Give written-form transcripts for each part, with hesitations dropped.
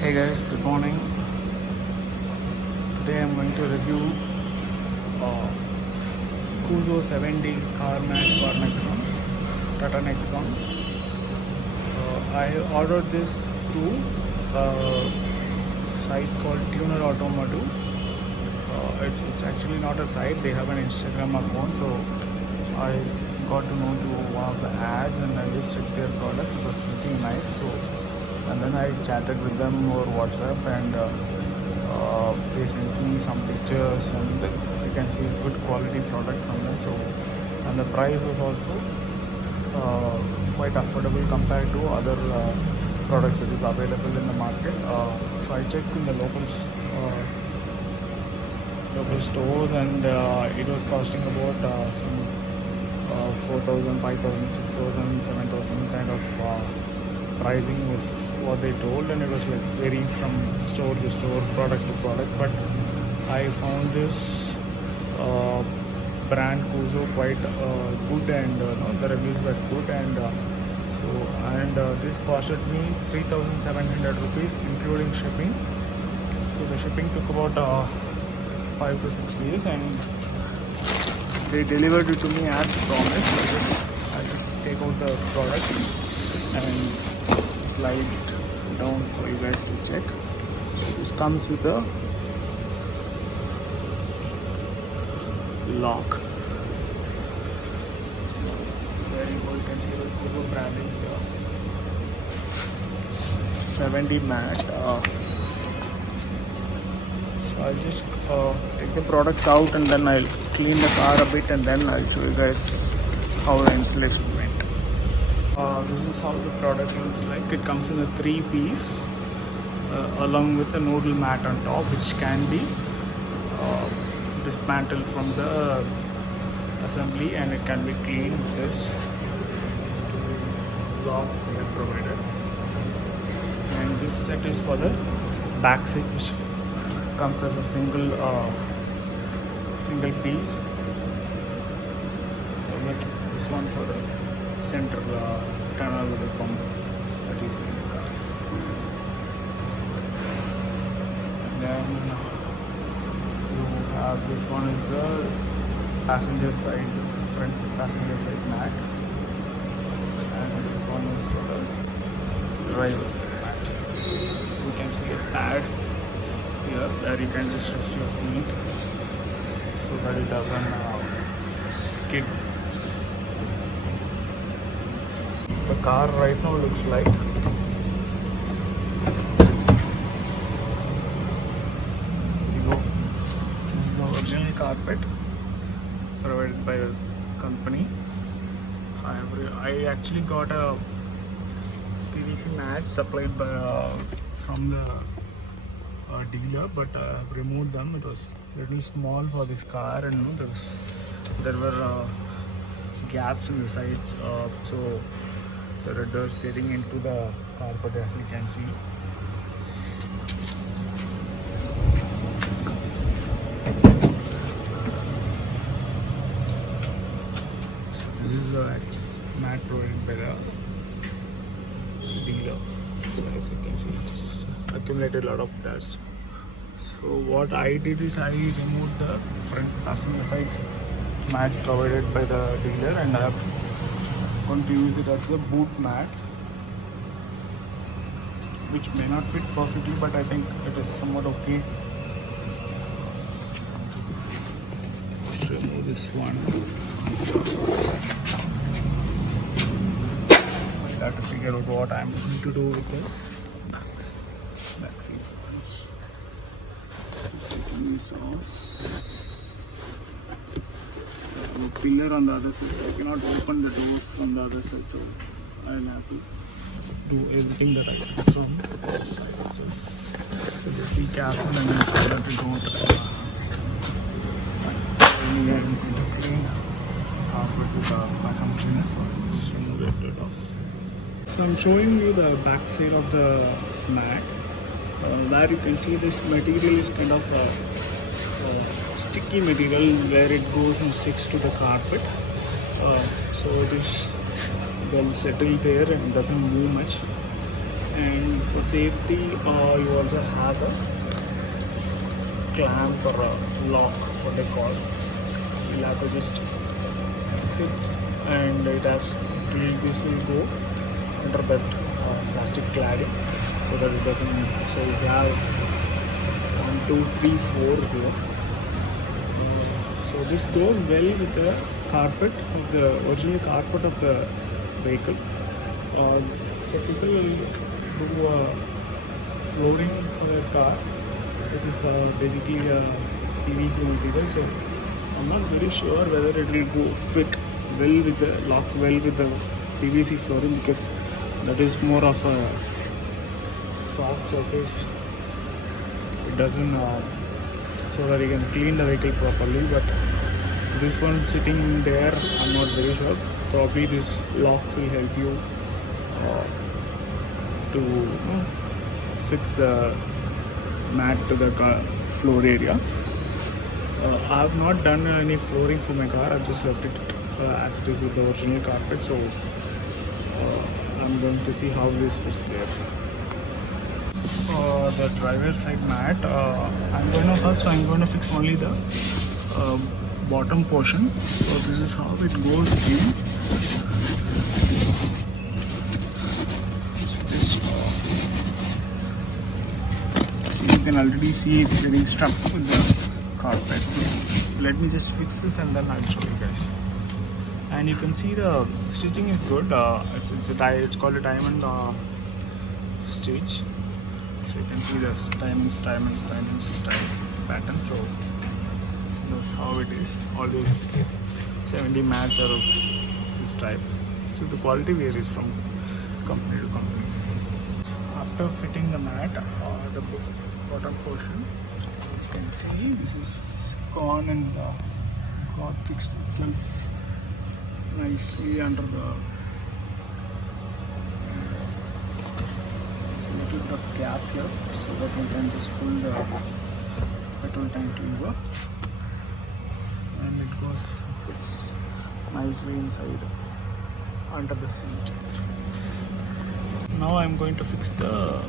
Hey guys, good morning. Today I'm going to review uh, Coozo 7D car match for Nexon, Tata Nexon. I ordered this through a site called Tuner Automotive. It's actually not a site, they have an Instagram account, so I got to know through one of the ads and I just checked their product. It was looking nice, and then I chatted with them over WhatsApp and they sent me some pictures and you can see good quality product from them. So, and the price was also quite affordable compared to other products that is available in the market. So I checked in the local stores and it was costing about some 4,000, 5,000, 6,000, 7,000 kind of pricing was what they told, and it was like varying from store to store, product to product. But I found this brand Coozo quite good, and the reviews were good, and this costed me 3,700 rupees including shipping. So the shipping took about 5 to 6 days, and they delivered it to me as promised. I just take out the product and slide it down for you guys to check. This comes with a lock. There you go, you can see the Coozo branding here. 70 matte. So I'll just take the products out and then I'll clean the car a bit and then I'll show you guys how the installation went. This is how the product looks like. It comes in a 3-piece along with a noodle mat on top, which can be dismantled from the assembly and it can be cleaned with these two blocks they have provided. And this set is for the back seat, which comes as a single piece. So this one for the center tunnel with the pump that you see in the car. And then you have this one is the passenger side, front passenger side mat, and this one is for the driver side mat. You can see a pad here where you can just rest your feet so that it doesn't skid. The car right now looks like this is the original carpet provided by the company. I actually got a PVC mat supplied by from the dealer, but I've removed them. It was a little small for this car, and there were gaps in the sides, so there are dust getting into the carpet, as you can see. So this is the mat provided by the dealer. So as you can see, it's accumulated a lot of dust. So what I did is I removed the front passenger side mat provided by the dealer, and I'm going to use it as the boot mat, which may not fit perfectly, but I think it is somewhat okay. Let's remove this one. I have to figure out what I'm going to do with the back seat ones. So just taking this off. I have a pillar on the other side, so I cannot open the doors from the other side, so I'll have to do everything that I can from this side itself. So just be careful and then try that it don't I'm going to clean carpet with the vacuum cleaner, so I'll just remove it off. So I'm showing you the back side of the mat. There you can see this material is kind of sticky material where it goes and sticks to the carpet. So it is well settled there and doesn't move much. And for safety, you also have a clamp or a lock, what they call. You'll have to just fix it, and this will go under that plastic cladding so that it doesn't. So you have 1, 2, 3, 4 here. So this goes well with the carpet of the original carpet of the vehicle. So people will do flooring for their car, which is basically a PVC material. So I'm not very sure whether it will go fit well with the lock well with the PVC flooring, because that is more of a soft surface. It doesn't so that you can clean the vehicle properly. But this one sitting there, I'm not very sure. Probably this locks will help you to fix the mat to the car floor area. I have not done any flooring for my car. I've just left it as it is with the original carpet. So I'm going to see how this fits there. The driver's side mat, I'm going to fix only the bottom portion. So this is how it goes in. So you can already see it's getting stuck with the carpet. So let me just fix this and then I'll show you guys. And you can see the stitching is good. It's called a diamond stitch. So you can see this diamonds style pattern. So that's how it is. All those 70 mats are of this type. So the quality varies from company to company. So after fitting the mat, the bottom portion, you can see this is gone and got fixed itself nicely under the. There's a little bit of gap here, so that we can just pull the petrol tank lever, and it goes fits nicely inside under the seat. Now I'm going to fix the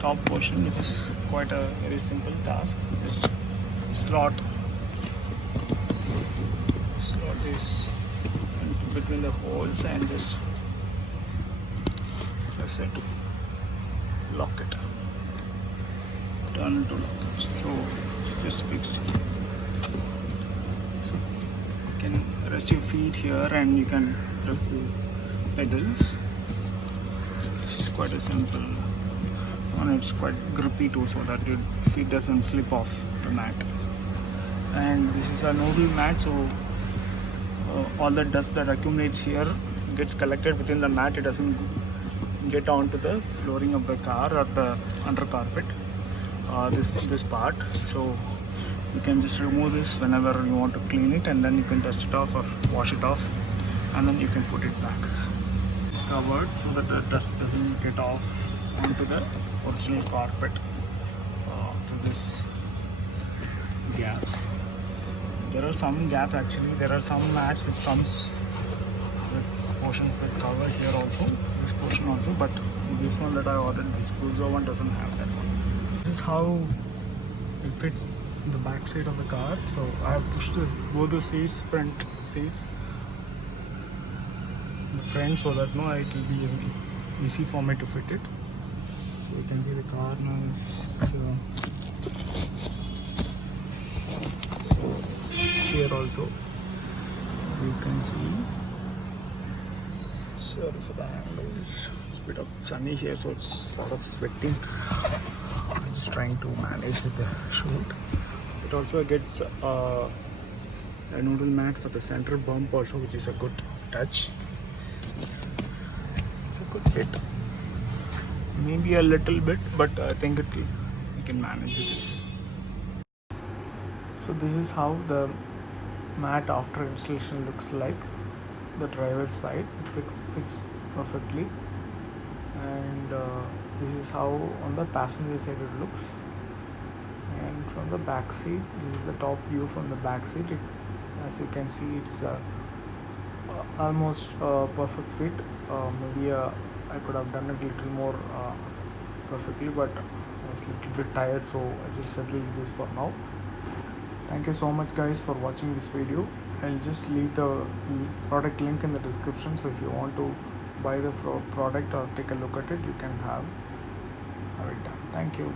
top portion, which is quite a very simple task. Just slot this in between the holes and just press it, lock it, turn to lock it. So it's just fixed. So you can rest your feet here and you can press the pedals. It's quite a simple, and it's quite grippy too, so that your feet doesn't slip off the mat. And this is a noodle mat, so all the dust that accumulates here gets collected within the mat. It doesn't get onto the flooring of the car or the under carpet, this part. So you can just remove this whenever you want to clean it, and then you can dust it off or wash it off, and then you can put it back covered so that the dust doesn't get off onto the original carpet to this gaps. There are some gaps actually. There are some mats which comes with portions that cover here also, this portion also, but this one that I ordered, this Coozo one, doesn't have that one. This is how it fits in the back side of the car. So I have pushed both the seats, front seats, the front, so that it will be easy for me to fit it. So you can see the car now is so here also you can see. Sorry for the angles. It's a bit of sunny here, so it's a lot of sweating. I'm just trying to manage with the shoot. It also gets a noodle mat for the center bump also, which is a good touch. It's a good fit. Maybe a little bit, but I think we can manage with this. So this is how the mat after installation looks like. The driver's side fits perfectly, and this is how on the passenger side it looks. And from the back seat, this is the top view from the back seat. As you can see, it's almost a perfect fit. Maybe I could have done it a little more perfectly, but I was a little bit tired, so I just settled this for now. Thank you so much guys for watching this video. I'll just leave the product link in the description, so if you want to buy the product or take a look at it, you can have it done. Thank you.